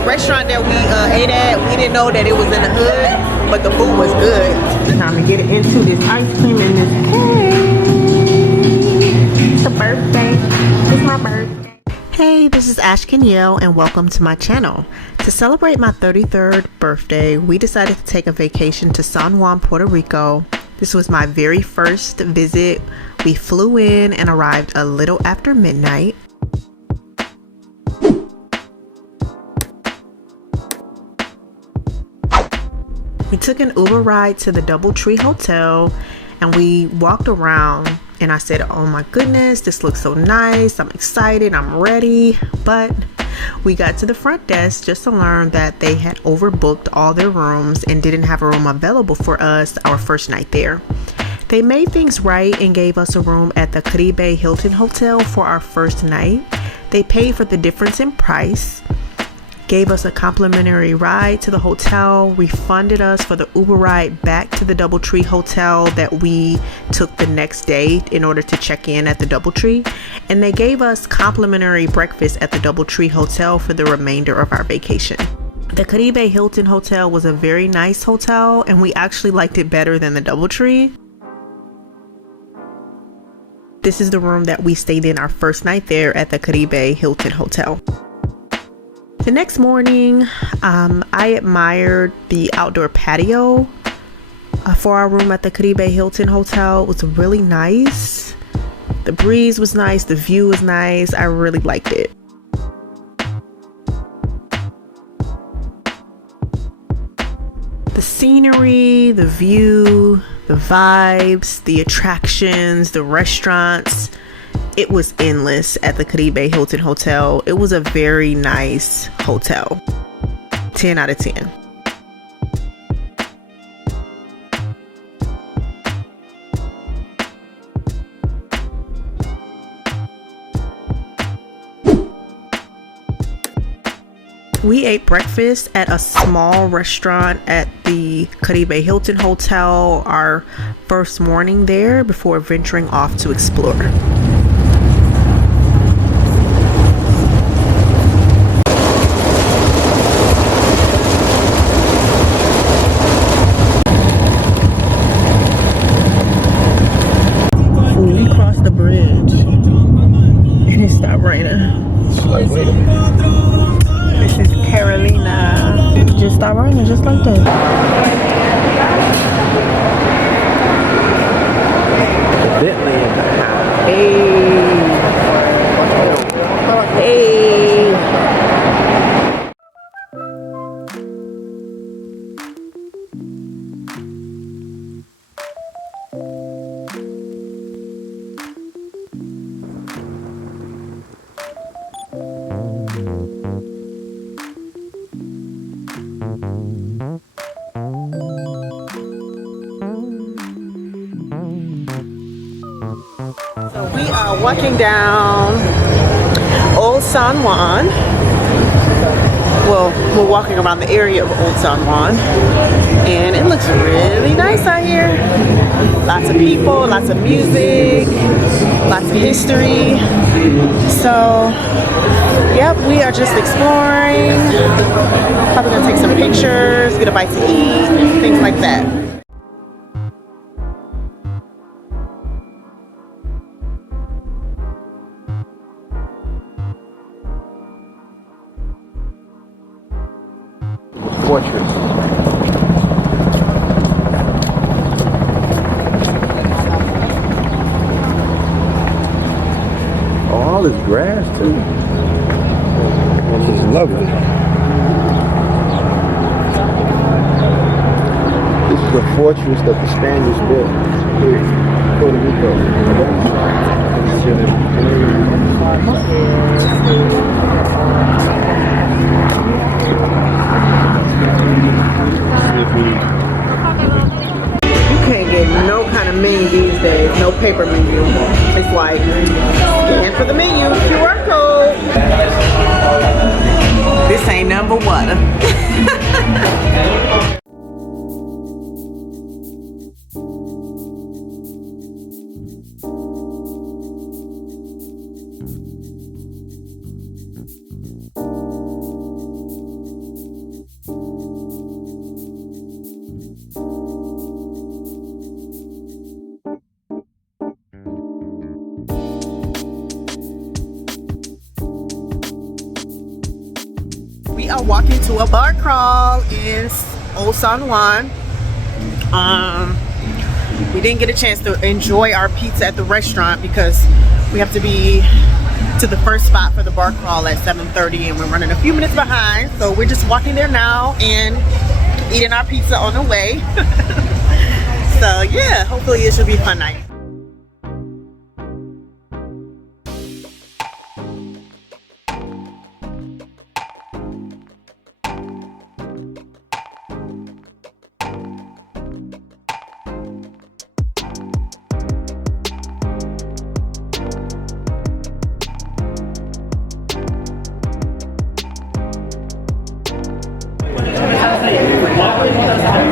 the restaurant that we ate at, we didn't know that it was in the hood, but the food was good. Time to get into this ice cream and this cake. It's a birthday. It's my birthday. Hey, this is Ash Kenyelle and welcome to my channel. To celebrate my 33rd birthday, we decided to take a vacation to San Juan, Puerto Rico. This was my very first visit. We flew in and arrived a little after midnight. We took an Uber ride to the DoubleTree Hotel and we walked around and I said, oh my goodness, this looks so nice. I'm excited, I'm ready. But we got to the front desk just to learn that they had overbooked all their rooms and didn't have a room available for us our first night there. They made things right and gave us a room at the Atabey Hilton Hotel for our first night. They paid for the difference in price, gave us a complimentary ride to the hotel, refunded us for the Uber ride back to the DoubleTree Hotel that we took the next day in order to check in at the DoubleTree, and they gave us complimentary breakfast at the DoubleTree Hotel for the remainder of our vacation. The Atabey Hilton Hotel was a very nice hotel and we actually liked it better than the DoubleTree. This is the room that we stayed in our first night there at the Atabey Hilton Hotel. The next morning, I admired the outdoor patio for our room at the Atabey Hilton Hotel. It was really nice. The breeze was nice. The view was nice. I really liked it. The scenery, the view, the vibes, the attractions, the restaurants. It was endless at the Atabey Hilton Hotel. It was a very nice hotel. 10 out of 10. We ate breakfast at a small restaurant at the Atabey Hilton Hotel our first morning there before venturing off to explore. The bridge and it stopped raining. Like, wait a minute. This is Carolina. It just stopped raining just like that. The Bentley in the house. Hey. Hey. We are walking down Old San Juan. Well, we're walking around the area of Old San Juan and it looks really nice out here. Lots of people, lots of music, lots of history. So, yep, we are just exploring. Probably gonna take some pictures, get a bite to eat, things like that. Fortress. Oh, all this grass too. This is lovely. This is a fortress that the Spaniards built here in Puerto Rico. You can't get no kind of menu these days, no paper menu. It's like, scan for the menu, QR code. This ain't number one. are walking to a bar crawl in Old San Juan. We didn't get a chance to enjoy our pizza at the restaurant because we have to be to the first spot for the bar crawl at 7:30 and we're running a few minutes behind. So we're just walking there now and eating our pizza on the way. So yeah, hopefully it should be a fun night.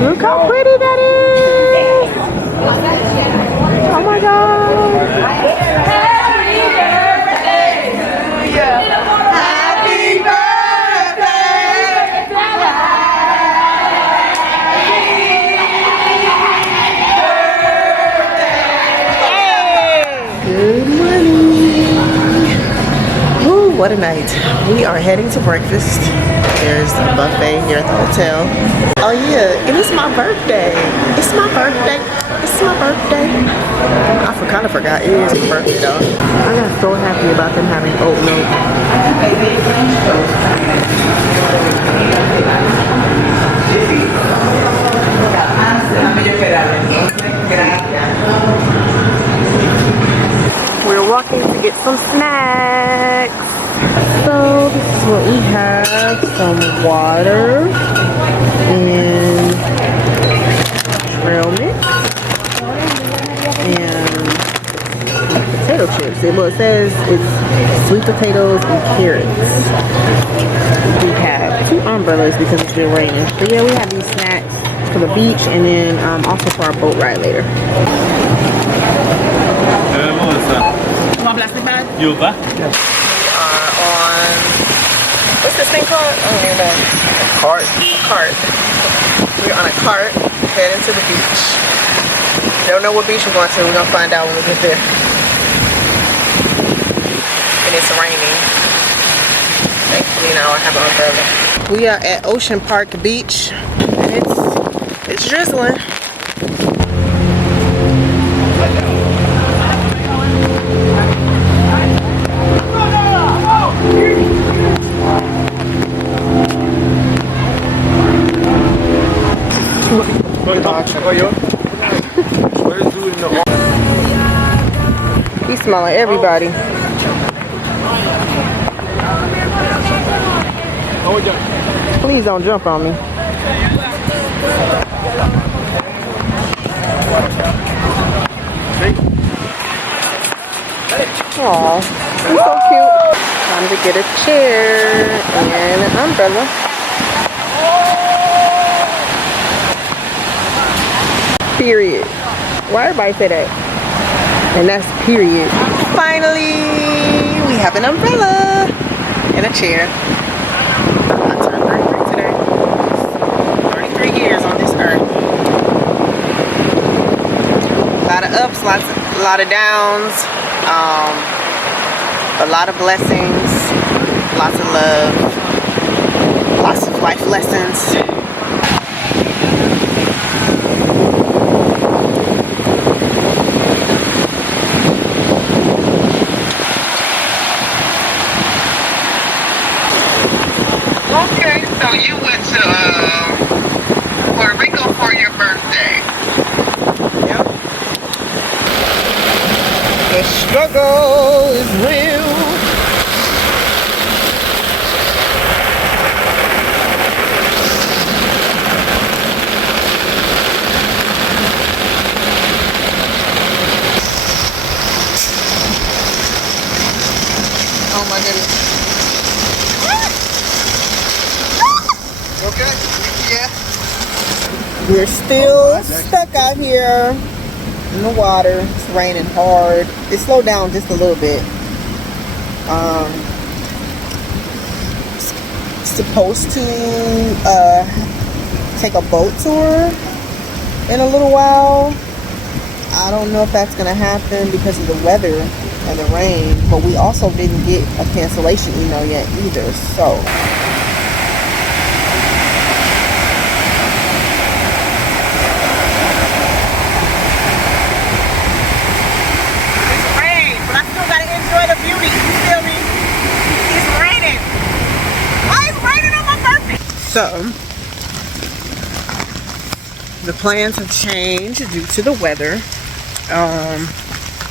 Look how pretty that is! Oh my god! Happy birthday to you! Happy birthday! Good morning! Ooh, what a night. We are heading to breakfast. There's a buffet here at the hotel. Oh yeah, and it's my birthday. It's my birthday. It's my birthday. I kind of forgot it is my birthday though. I got so happy about them having oat milk. We're walking to get some snacks. So this is what we have, some water and trail mix and potato chips. Well, it says it's sweet potatoes and carrots. We have 2 umbrellas because it's been raining. So yeah, we have these snacks for the beach and then also for our boat ride later. Yunque? On what's this thing called? I don't even know. A cart. We're on a cart heading to the beach. Don't know what beach we're going to. We're gonna find out when we get there. And it's raining. Thankfully now I have an umbrella. We are at Ocean Park Beach. And it's drizzling. He smell like everybody. Please don't jump on me. Aw, he's so cute. Time to get a chair and an umbrella. Period. Why everybody say that? And that's period. Finally, we have an umbrella and a chair. I turned 33 today. 33 years on this earth. A lot of ups, a lot of downs, a lot of blessings, lots of love, lots of life lessons. You went to Puerto Rico for your birthday. Yep. The struggle is real. Oh my goodness. Okay? Yeah. We're still stuck out here in the water. It's raining hard. It slowed down just a little bit. Supposed to take a boat tour in a little while. I don't know if that's gonna happen because of the weather and the rain, but we also didn't get a cancellation email yet either, so So the plans have changed due to the weather.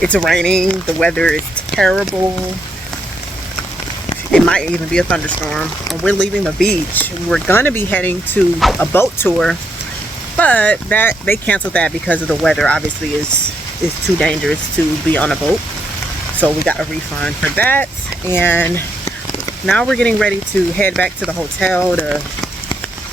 It's raining. The weather is terrible. It might even be a thunderstorm. And we're leaving the beach. We're gonna be heading to a boat tour, but they canceled that because of the weather. Obviously, it's too dangerous to be on a boat. So we got a refund for that. And now we're getting ready to head back to the hotel to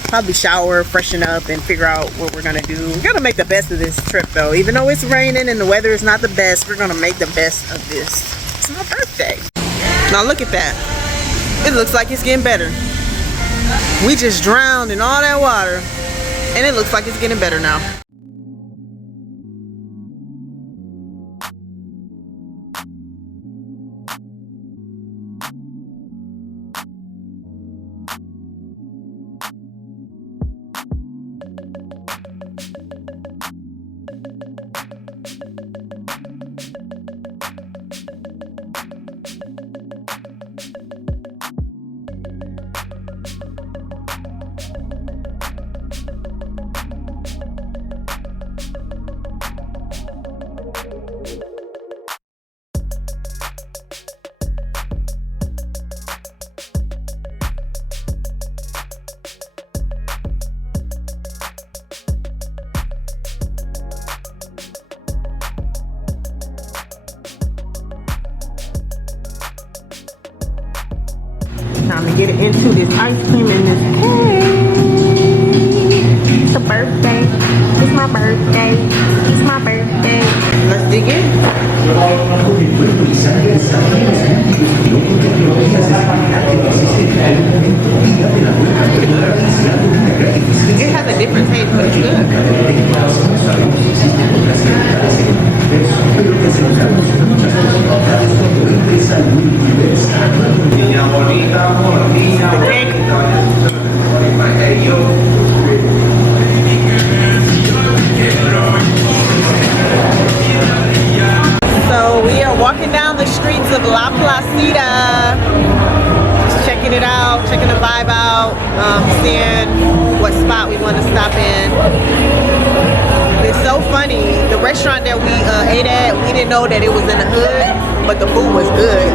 probably shower, freshen up, and figure out what we're gonna do. We're gonna make the best of this trip though. Even though it's raining and the weather is not the best, we're gonna make the best of this. It's my birthday. Now look at that. It looks like it's getting better. We just drowned in all that water, and it looks like it's getting better now. Time to get into this ice cream and this cake. It's a birthday. It's my birthday. It's my birthday. Let's dig in. It has a different taste, but it's good. So we are walking down the streets of La Placita, just checking it out, checking the vibe out, seeing what spot we want to stop in. It's so funny, the restaurant that we ate at, we didn't know that it was in the hood, but the food was good.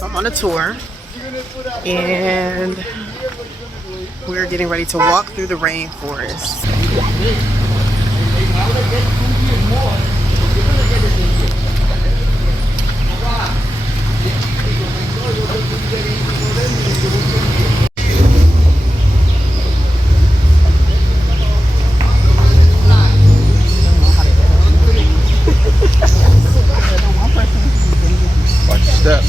I'm on a tour and we're getting ready to walk through the rainforest. Watch your step.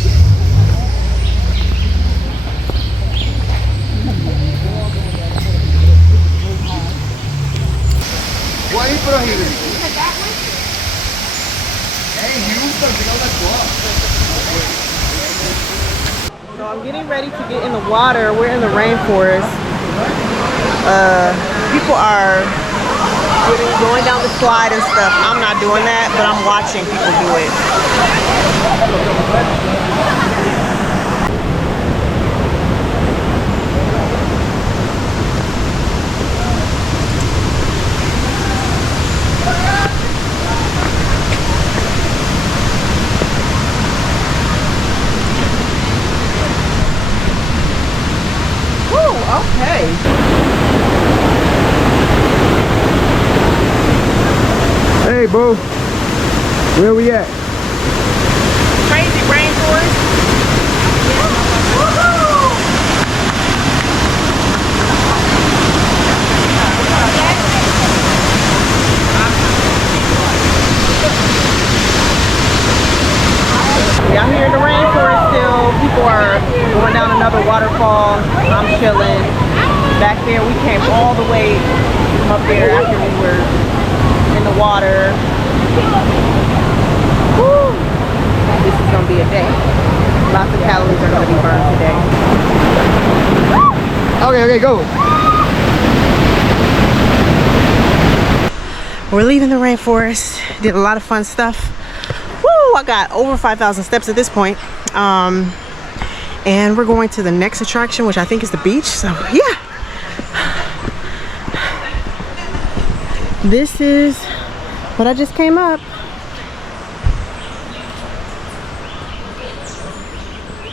So I'm getting ready to get in the water. We're in the rainforest. People are going down the slide and stuff. I'm not doing that, but I'm watching people do it. Okay. Hey, boo. Where we at? Crazy rainforest. Yeah, I'm here in the rainforest still. People are going down another waterfall. I'm chilling. Back there, we came all the way from up there after we were in the water. Woo! This is gonna be a day. Lots of calories are gonna be burned today. Okay, go. We're leaving the rainforest. Did a lot of fun stuff. Woo! I got over 5,000 steps at this point. And we're going to the next attraction, which I think is the beach. So yeah. This is what I just came up.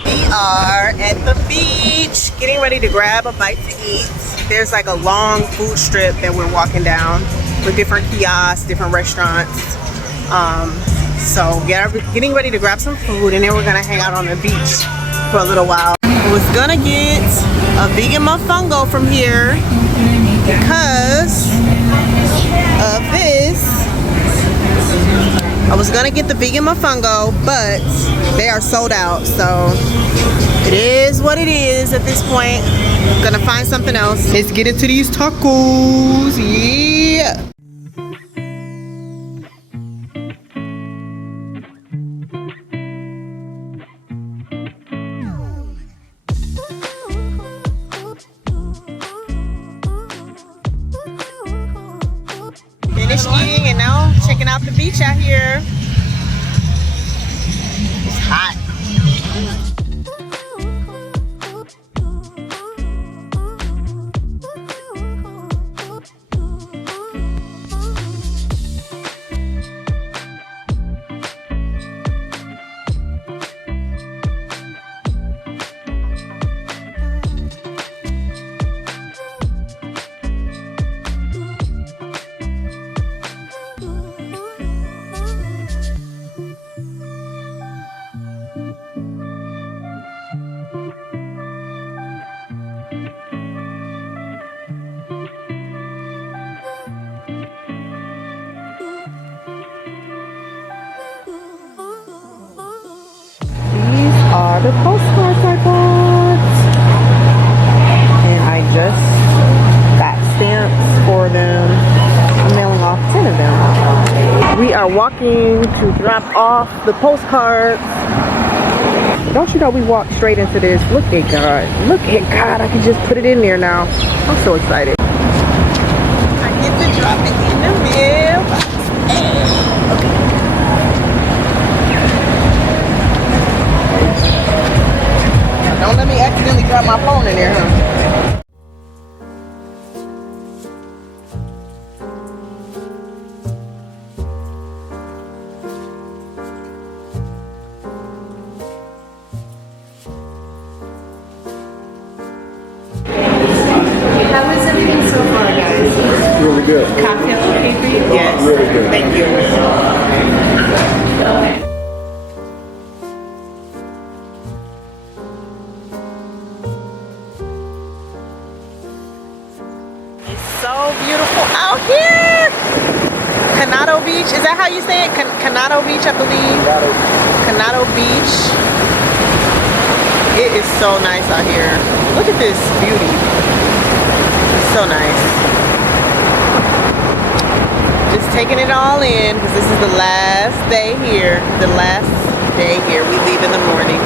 We are at the beach, getting ready to grab a bite to eat. There's like a long food strip that we're walking down with different kiosks, different restaurants. So getting ready to grab some food, and then we're gonna hang out on the beach for a little while. I was gonna get a vegan mofongo from here because of this. I was gonna get the vegan mofongo, but they are sold out, so it is what it is at this point. I'm gonna find something else. Let's get into these tacos. Yeah. Finished eating and now checking out the beach out here. It's hot. Are the postcards I bought, and I just got stamps for them. I'm mailing off 10 of them. We are walking to drop off the postcards. Don't you know we walked straight into this? Look at God. Look at God. I can just put it in there now. I'm so excited. I get to drop it in the mailbox. Okay. Don't let me accidentally drop my phone in there, huh? How is everything so far, guys? Really good. Coffee okay for you? Yes. Really good. Thank you. So beautiful out here. Canado Beach, is that how you say it? Canado Beach, I believe. Canado Beach. It is so nice out here. Look at this beauty. It's so nice. Just taking it all in because this is the last day here. The last day here. We leave in the morning.